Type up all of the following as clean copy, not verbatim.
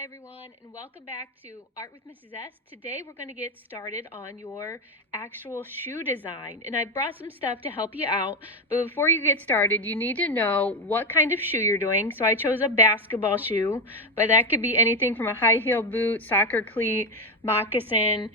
Hi everyone, and welcome back to Art with Mrs. S. Today we're going to get started on your actual shoe design, and I brought some stuff to help you out. But before you get started, you need to know what kind of shoe you're doing. So I chose a basketball shoe, but that could be anything from a high heel boot, soccer cleat, moccasin,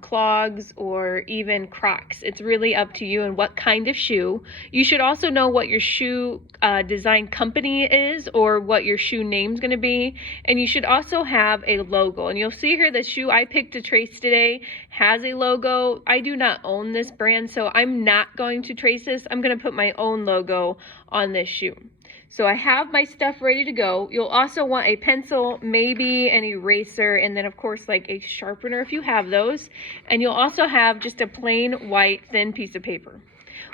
clogs, or even Crocs. It's really up to you and what kind of shoe. You should also know what your shoe design company is or what your shoe name's going to be. And you should also have a logo. And you'll see here the shoe I picked to trace today has a logo. I do not own this brand, so I'm not going to trace this. I'm going to put my own logo on this shoe. So I have my stuff ready to go. You'll also want a pencil, maybe an eraser, and then of course like a sharpener if you have those. And you'll also have just a plain white thin piece of paper.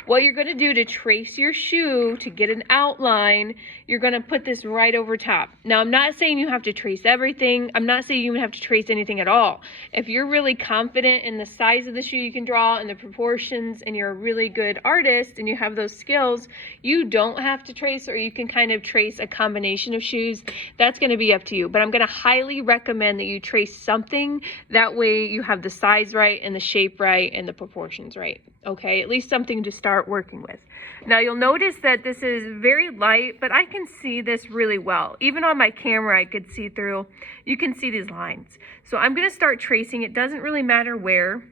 What you're going to do to trace your shoe, to get an outline, you're going to put this right over top. Now, I'm not saying you have to trace everything. I'm not saying you have to trace anything at all. If you're really confident in the size of the shoe you can draw and the proportions, and you're a really good artist and you have those skills, you don't have to trace, or you can kind of trace a combination of shoes. That's going to be up to you. But I'm going to highly recommend that you trace something. That way you have the size right and the shape right and the proportions right. Okay, at least something to start working with. Now you'll notice that this is very light, but I can see this really well. Even on my camera, I could see through. You can see these lines. So I'm going to start tracing. It doesn't really matter where.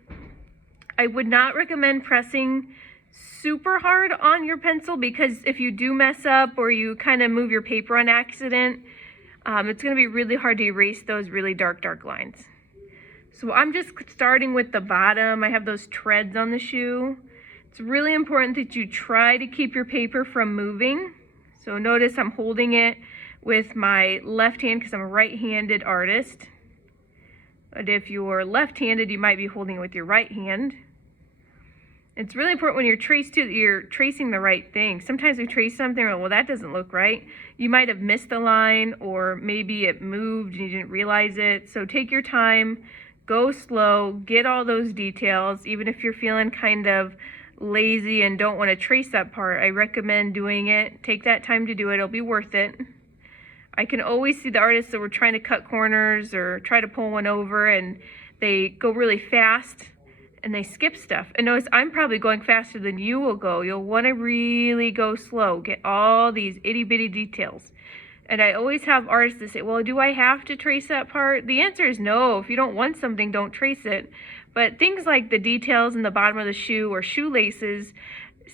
I would not recommend pressing super hard on your pencil, because if you do mess up or you kind of move your paper on accident, it's going to be really hard to erase those really dark lines. So I'm just starting with the bottom. I have those treads on the shoe. It's really important that you try to keep your paper from moving. So notice I'm holding it with my left hand because I'm a right-handed artist. But if you're left-handed, you might be holding it with your right hand. It's really important when you're tracing the right thing. Sometimes we trace something, well, that doesn't look right. You might have missed the line, or maybe it moved and you didn't realize it. So take your time. Go slow, get all those details. Even if you're feeling kind of lazy and don't want to trace that part, I recommend doing it. Take that time to do it. It'll be worth it. I can always see the artists that were trying to cut corners or try to pull one over, and they go really fast and they skip stuff. And notice I'm probably going faster than you will go. You'll want to really go slow. Get all these itty bitty details. And I always have artists that say, well, do I have to trace that part? The answer is no. If you don't want something, don't trace it. But things like the details in the bottom of the shoe or shoelaces,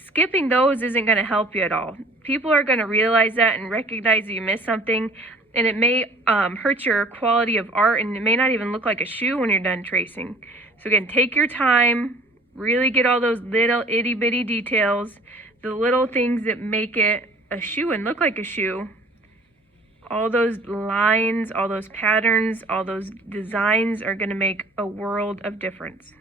skipping those isn't going to help you at all. People are going to realize that and recognize that you missed something, and it may hurt your quality of art, and it may not even look like a shoe when you're done tracing. So again, take your time, really get all those little itty bitty details, the little things that make it a shoe and look like a shoe. All those lines, all those patterns, all those designs are going to make a world of difference.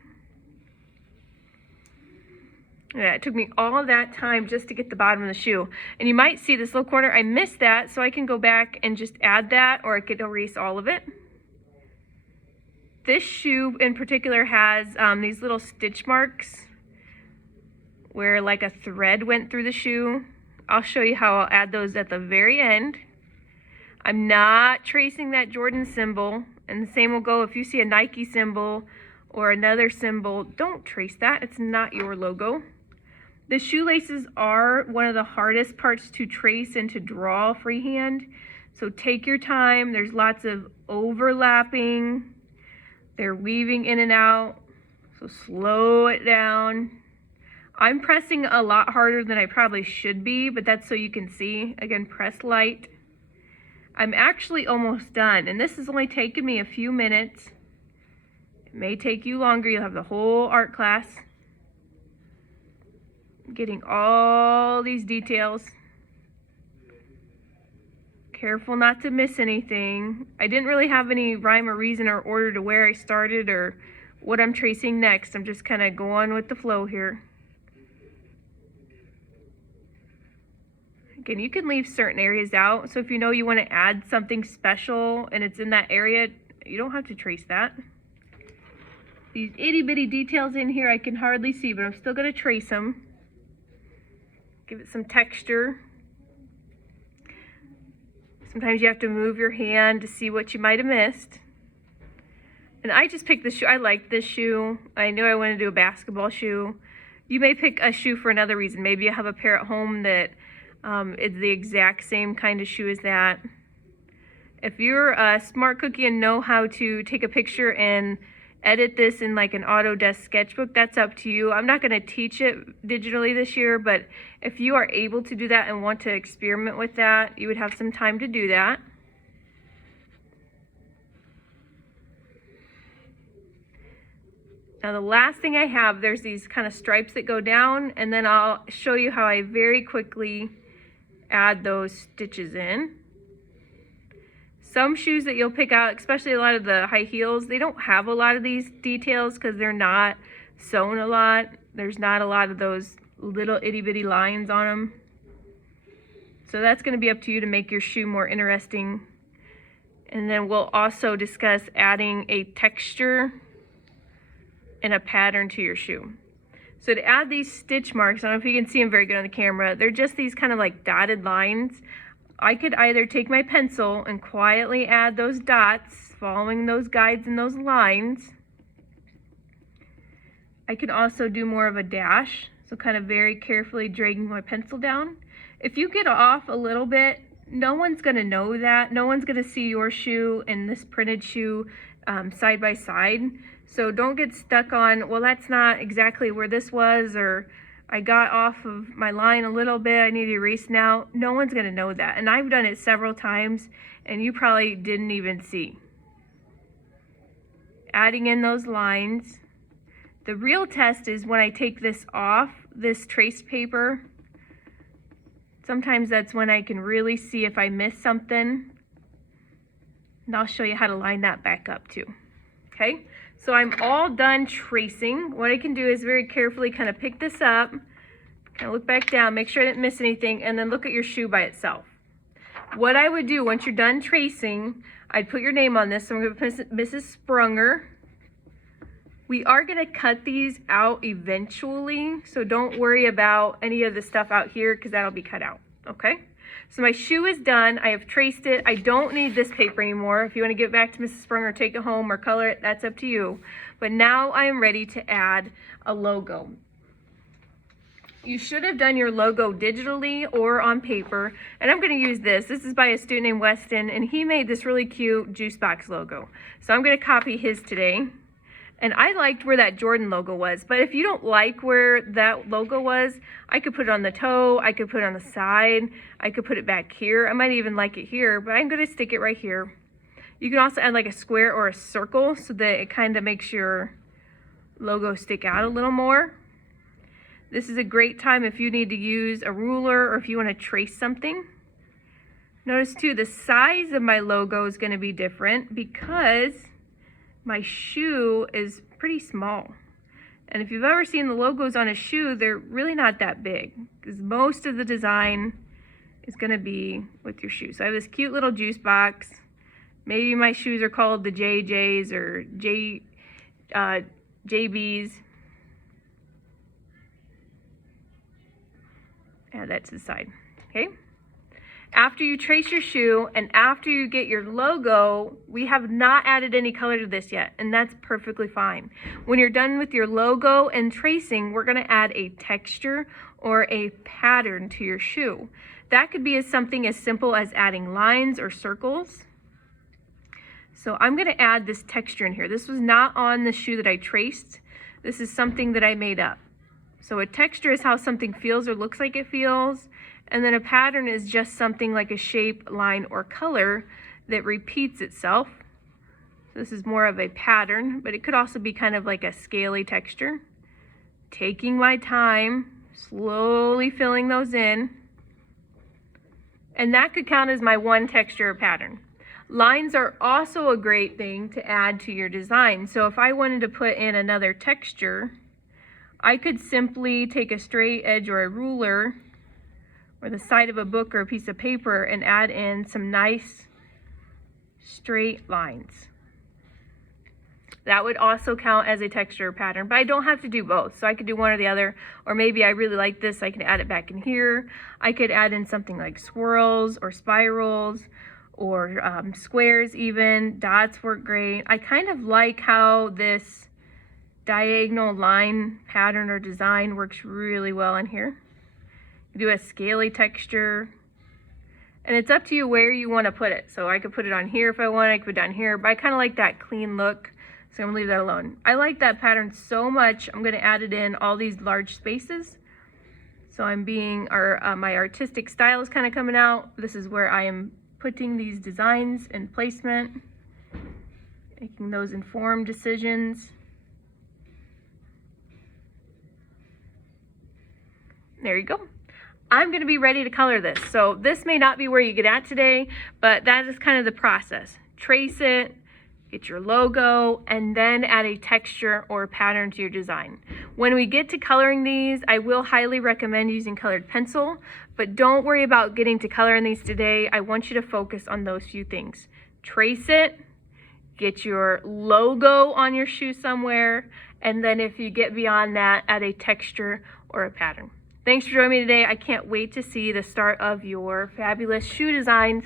Yeah, it took me all of that time just to get the bottom of the shoe. And you might see this little corner, I missed that, so I can go back and just add that, or I could erase all of it. This shoe in particular has these little stitch marks where like a thread went through the shoe. I'll show you how I'll add those at the very end. I'm not tracing that Jordan symbol, and the same will go if you see a Nike symbol or another symbol. Don't trace that. It's not your logo. The shoelaces are one of the hardest parts to trace and to draw freehand, so take your time. There's lots of overlapping. They're weaving in and out, so slow it down. I'm pressing a lot harder than I probably should be, but that's so you can see. Again, press light. I'm actually almost done, and this has only taken me a few minutes. It may take you longer. You'll have the whole art class. Getting all these details. Careful not to miss anything. I didn't really have any rhyme or reason or order to where I started or what I'm tracing next. I'm just kind of going with the flow here. Again, you can leave certain areas out. So if you know you want to add something special and it's in that area, you don't have to trace that. These itty bitty details in here I can hardly see, but I'm still going to trace them. Give it some texture. Sometimes you have to move your hand to see what you might have missed. And I just picked this shoe. I like this shoe. I knew I wanted to do a basketball shoe. You may pick a shoe for another reason. Maybe you have a pair at home that is the exact same kind of shoe as that. If you're a smart cookie and know how to take a picture and edit this in like an Autodesk sketchbook, that's up to you. I'm not going to teach it digitally this year, but if you are able to do that and want to experiment with that, you would have some time to do that. Now the last thing I have, there's these kind of stripes that go down, and then I'll show you how I very quickly add those stitches in. Some shoes that you'll pick out, especially a lot of the high heels, they don't have a lot of these details because they're not sewn a lot. There's not a lot of those little itty bitty lines on them. So that's going to be up to you to make your shoe more interesting. And then we'll also discuss adding a texture and a pattern to your shoe. So to add these stitch marks, I don't know if you can see them very good on the camera, they're just these kind of like dotted lines. I could either take my pencil and quietly add those dots, following those guides and those lines. I can also do more of a dash, so kind of very carefully dragging my pencil down. If you get off a little bit, no one's going to know that. No one's going to see your shoe and this printed shoe side by side. So don't get stuck on, well, that's not exactly where this was, or I got off of my line a little bit, I need to erase now. No one's going to know that. And I've done it several times, and you probably didn't even see. Adding in those lines. The real test is when I take this off, this traced paper. Sometimes that's when I can really see if I missed something. And I'll show you how to line that back up too. Okay? So I'm all done tracing. What I can do is very carefully kind of pick this up, kind of look back down, make sure I didn't miss anything, and then look at your shoe by itself. What I would do once you're done tracing, I'd put your name on this. So I'm going to put Mrs. Sprunger. We are going to cut these out eventually, so don't worry about any of the stuff out here because that'll be cut out, okay? So my shoe is done. I have traced it. I don't need this paper anymore. If you want to give it back to Mrs. Sprunger, take it home or color it, that's up to you. But now I am ready to add a logo. You should have done your logo digitally or on paper. And I'm going to use this. This is by a student named Weston, and he made this really cute juice box logo. So I'm going to copy his today. And I liked where that Jordan logo was, but if you don't like where that logo was, I could put it on the toe, I could put it on the side, I could put it back here. I might even like it here, but I'm going to stick it right here. You can also add like a square or a circle so that it kind of makes your logo stick out a little more. This is a great time if you need to use a ruler or if you want to trace something. Notice too, the size of my logo is going to be different because my shoe is pretty small. And if you've ever seen the logos on a shoe, they're really not that big because most of the design is going to be with your shoe. So I have this cute little juice box. Maybe my shoes are called the JJs or JBs. Add that to the side, okay? After you trace your shoe and after you get your logo, we have not added any color to this yet, and that's perfectly fine. When you're done with your logo and tracing, we're going to add a texture or a pattern to your shoe. That could be something as simple as adding lines or circles. So I'm going to add this texture in here. This was not on the shoe that I traced. This is something that I made up. So a texture is how something feels or looks like it feels. And then a pattern is just something like a shape, line, or color that repeats itself. So this is more of a pattern, but it could also be kind of like a scaly texture. Taking my time, slowly filling those in. And that could count as my one texture or pattern. Lines are also a great thing to add to your design. So if I wanted to put in another texture, I could simply take a straight edge or a ruler or the side of a book or a piece of paper and add in some nice straight lines. That would also count as a texture pattern, but I don't have to do both. So I could do one or the other, or maybe I really like this, I can add it back in here. I could add in something like swirls or spirals, or squares even. Dots work great. I kind of like how this diagonal line pattern or design works really well in here. You do a scaly texture, and it's up to you where you want to put it. So I could put it on here if I want, I could put it down here, but I kind of like that clean look, so I'm gonna leave that alone. I like that pattern so much, I'm gonna add it in all these large spaces. So I'm being, my artistic style is kind of coming out. This is where I am putting these designs in placement, making those informed decisions. There you go. I'm going to be ready to color this. So this may not be where you get at today, but that is kind of the process. Trace it, get your logo, and then add a texture or a pattern to your design. When we get to coloring these, I will highly recommend using colored pencil, but don't worry about getting to coloring these today. I want you to focus on those few things. Trace it, get your logo on your shoe somewhere, and then if you get beyond that, add a texture or a pattern. Thanks for joining me today. I can't wait to see the start of your fabulous shoe designs.